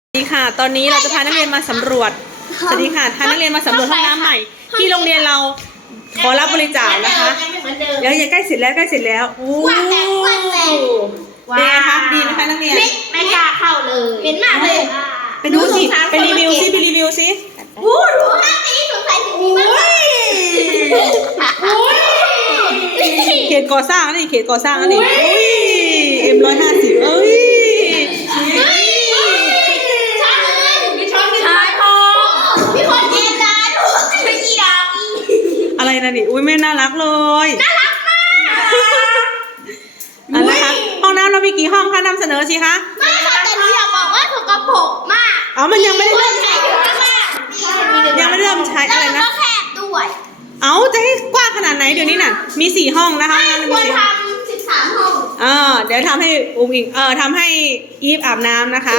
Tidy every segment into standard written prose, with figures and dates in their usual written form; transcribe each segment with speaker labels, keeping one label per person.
Speaker 1: สวัสดีค่ะตอนนี้เราจะพานักเรียนมาสำรวจสวัสดีค่ะพานักเรียนมาสำรวจห้องน้ำใหม่ที่โรงเรียนเราขอรับบริจาคนะคะเดี๋ยวยังใกล้เสร็จแล้วโอ้เป็นไงคะดีไหมคะนักเรียน
Speaker 2: ไม่กล้าเข้าเลยเห็นมากเลย
Speaker 1: ไปดูสิไปรีวิวสิ
Speaker 2: วู้รู้นะนี่สงสัยถึงนี้มาก
Speaker 1: เขตก่อสร้างนี่M150เอ้ยอะไรนะนี่อุ้ยไม่น่ารักเลย
Speaker 2: น่ารักมาก
Speaker 1: อันนะคะห้องน้ำเรามีกี่ห้องคะนำเสนอสิคะ
Speaker 2: ไม่ค่ะแต่หนูอยากบอกว่าสกปรกมาก
Speaker 1: มันยังไม่ได้เริ่มใช้อะไรนะ
Speaker 2: ก็แคบด้วย
Speaker 1: จะให้กว้างขนาดไหนเดี๋ยวนี้น่ะมี4ห้องนะคะงั้น
Speaker 2: ควรทำ13ห้อง
Speaker 1: เดี๋ยวทำให้อุ้งอิงทำให้อีฟอาบน้ำนะคะ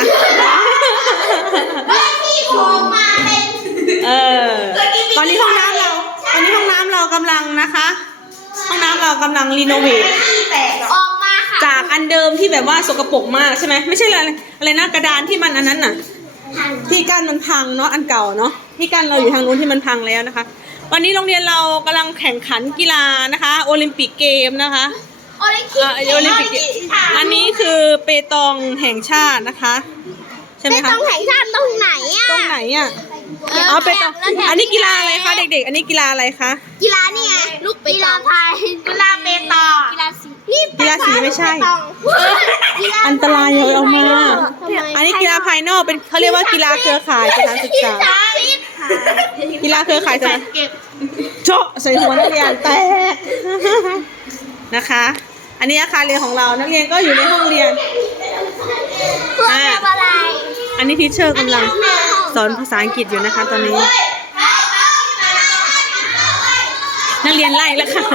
Speaker 2: ที่โผล่มาเป็น
Speaker 1: ตอนนี้ห้องน้ำเรากำลังนะคะห้องน้ำเรากำลังรีโนเวท
Speaker 2: ออกมาค่ะ
Speaker 1: จากอันเดิมที่แบบว่าสกปรกมากใช่ไหมไม่ใช่อะไรนะกระดานที่มันอันนั้นน่ะที่กั้นมันพังเนาะอันเก่าเนาะที่กั้นเราอยู่ทางนู้นที่มันพังแล้วนะคะวันนี้โรงเรียนเรากำลังแข่งขันกีฬานะคะโอลิมปิกเกมนะคะ
Speaker 2: โอลิมปิก
Speaker 1: อันนี้คือเปตองแห่งชาตินะคะใช่ไหมคะ
Speaker 2: เปตองแห่งชาติตรงไหน
Speaker 1: เปตองอันนี้กีฬาอะไรคะเด็กๆอันนี้กีฬาอะไรคะ
Speaker 2: กีฬานี่ไงลูกกีฬาไทยกีฬาเปตอง
Speaker 1: กีฬาสีไม่ใช่อันตรายเลยเอามาอันนี้กีฬาภายนอกเป็นเขาเรียกว่ากีฬาเครือข่ายสถานศึกษากีฬาเครือข่ายสถานโชใส่หัวนักเรียนแตกนะคะอันนี้อาคารเรียนของเรานักเรียนก็อยู่ในห้องเรียนอันนี้ทีเชอร์กำลังสอนภาษาอังกฤษอยู่นะคะตอนนี้นักเรียนไล่แล้วค่ะ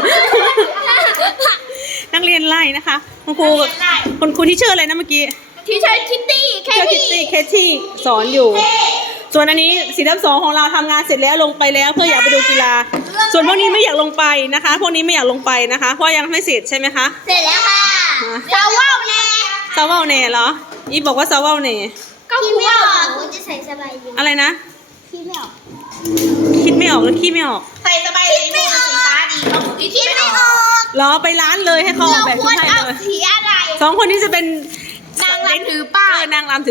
Speaker 1: นักเรียนไล่นะคะคุณครูที่ชื่ออะไรนะเมื่อกี้
Speaker 2: ที่ชื่อคิตตี้
Speaker 1: เคที่สอนอยู่ส่วนอันนี้4-2ของเราทำงานเสร็จแล้วลงไปแล้วเพื่ออยากไปดูกีฬาส่วนพวกนี้ไม่อยากลงไปนะคะเพราะยังไม่เสร็จใช่ไหมคะ
Speaker 2: เสร็จแล้วค่ะซาวาว
Speaker 1: เน่เหรออีบอกว่าซาวาวเน่
Speaker 2: ก็คิดไม่ออกคุณจะใส่สบายดี
Speaker 1: อะไรนะ
Speaker 2: คิดไม่ออก
Speaker 1: หรือคิดไม่ออก
Speaker 2: ใส่สบายดีสีฟ้าดีคิดไม่ออก
Speaker 1: รอไปร้านเลยให้เขาออกแบบชุดให้เลย
Speaker 2: สีอะไร
Speaker 1: 2คนนี้จะเป็น
Speaker 2: นางรำถือป้าย
Speaker 1: นางรำ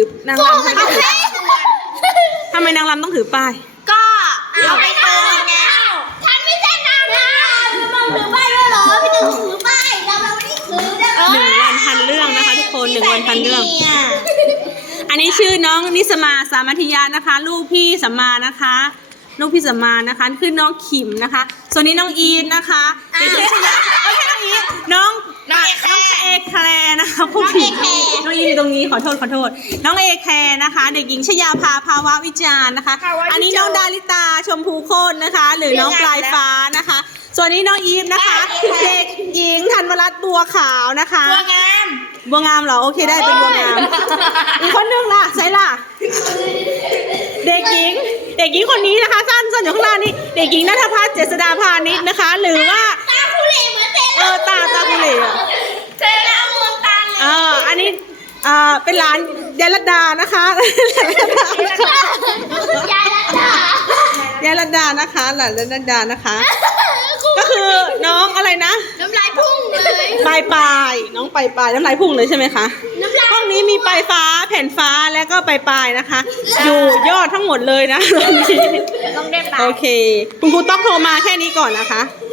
Speaker 1: ทำไมนางรำต้องถือป้าย
Speaker 2: ก็เอาไปทำไงฉันไม่ใช่นางรำมันถือป้ายด้วยเหรอพี่ถือป้ายเราไม่ได้ถือได้
Speaker 1: 1 วันพันเรื่องนะคะทุกคน1 วันพันเรื่องอันนี้ชื่อน้องนิสมาสามัธยานะคะลูกพี่สัมมานะคะคือน้องขิมนะคะส่วนนี้น้องอีนนะคะเด็กหญิงชยาน้องเอแคร์นะคะผู้ผิดน้องอีนอยู่ตรงนี้ขอโทษน้องเอแคร์นะคะเด็กหญิงชยาภาวะวิจารณ์นะคะอันนี้น้องดาริตาชมพูโคนนะคะหรือน้องปลายฟ้านะคะส่วนนี้น้องอีฟนะคะเด็กหญิงธันวรัตน์บัวขาวนะคะบัวงามเหรอโอเคได้เป็นบัวงามอีกคนนึงล่ะใช่ล่ะเด็กหญิงคนนี้นะคะสั้นอยู่ข้างล่างนี่เด็กหญิงณัฐพัฒน์เจษฎาพานิชนะคะหรือว่า
Speaker 2: ตาคุเหร่เหมือนเต้
Speaker 1: ตาคุเหร่
Speaker 2: เจแล้วมองตา
Speaker 1: อันนี้เป็นหลานยายรัตดานะคะ
Speaker 2: ยายรัต
Speaker 1: ดานะคะหลานยายรัตดานะคะก็คือน้องอะไรนะ
Speaker 2: น้ำลายพุ่งเลย
Speaker 1: ปลายน้องปลายน้ำลายพุ่งเลยใช่ไหมคะห้องนี้มีปลายฟ้าแผ่นฟ้าแล้วก็ปลายนะคะอยู่ยอดทั้งหมดเลยนะโอเคคุณครูต้องโทรมาแค่นี้ก่อนนะคะ